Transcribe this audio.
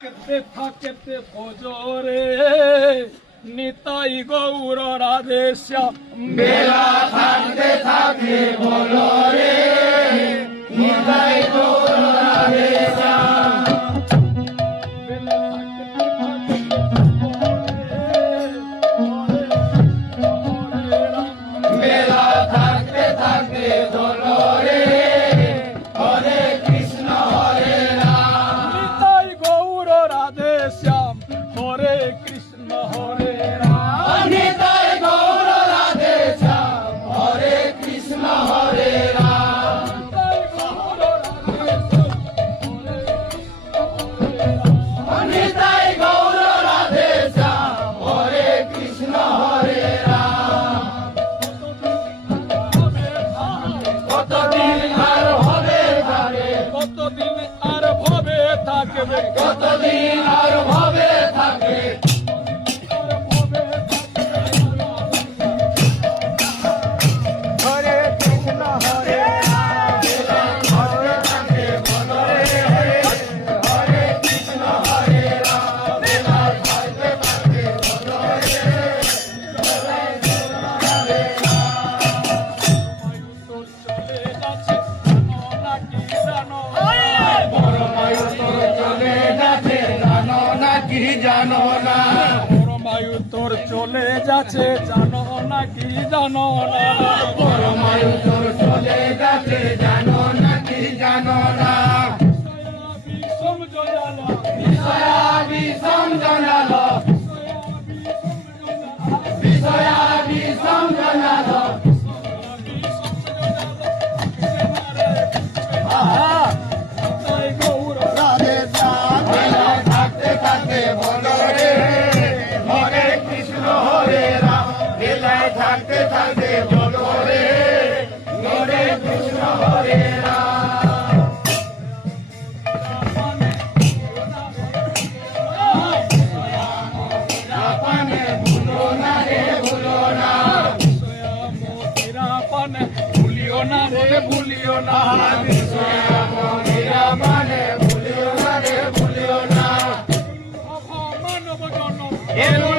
থাকতে ফজরে নিতাই গৌর রাধে শ্যাম বেলা থাকতে থাকে বলো রে নিতাই গৌর রাধে শ্যাম। বেলা থাকতে থাকে বলো রে হরে কৃষ্ণ হরে রাম। নিতাই গৌর রাধে শ্যাম হরে কৃষ্ণ হরে রাম। নিতাই গৌর রাধে শ্যাম হরে কৃষ্ণ হরে রাম। নিতাই গৌর রাধে শ্যাম হরে কৃষ্ণ হরে রাম। কতদিন আর হবে থাকে কতদিন আর ভবে থাকবে কতদিন আর হবে থাকে হরে কৃষ্ণ হরে রাম। হরে থাকে বলো রে হরে কৃষ্ণ হরে রাম। বেলা থাকতে থাকে বলো রে পরমায়ু তোর চলে যাচ্ছে জানো না কি জানো না। পরমায়ু তোর চলে যাচ্ছে জানো না কি জানো না। পরমায়ু তোর চলে যাচ্ছে জানো না কি জানো না। বিষম জয়ালো বিষয়া বিষম জানালো বিষয়া বিষম জানালো। নিতাই গৌর রাধে শ্যাম বেলা থাকতে থাকে বলো রে হরে কৃষ্ণ হরে রাম। বেলায় থাকতে থাকে বলো রে হরে কৃষ্ণ হরে রাম। আপনে ভুলো না রে ভুলো না। মোতিরা পানে ভুলিও না রে ভুলিও না। বিষয়া মনিরা মানে ভুলিও না রে ভুলিও না। মানব জন এলো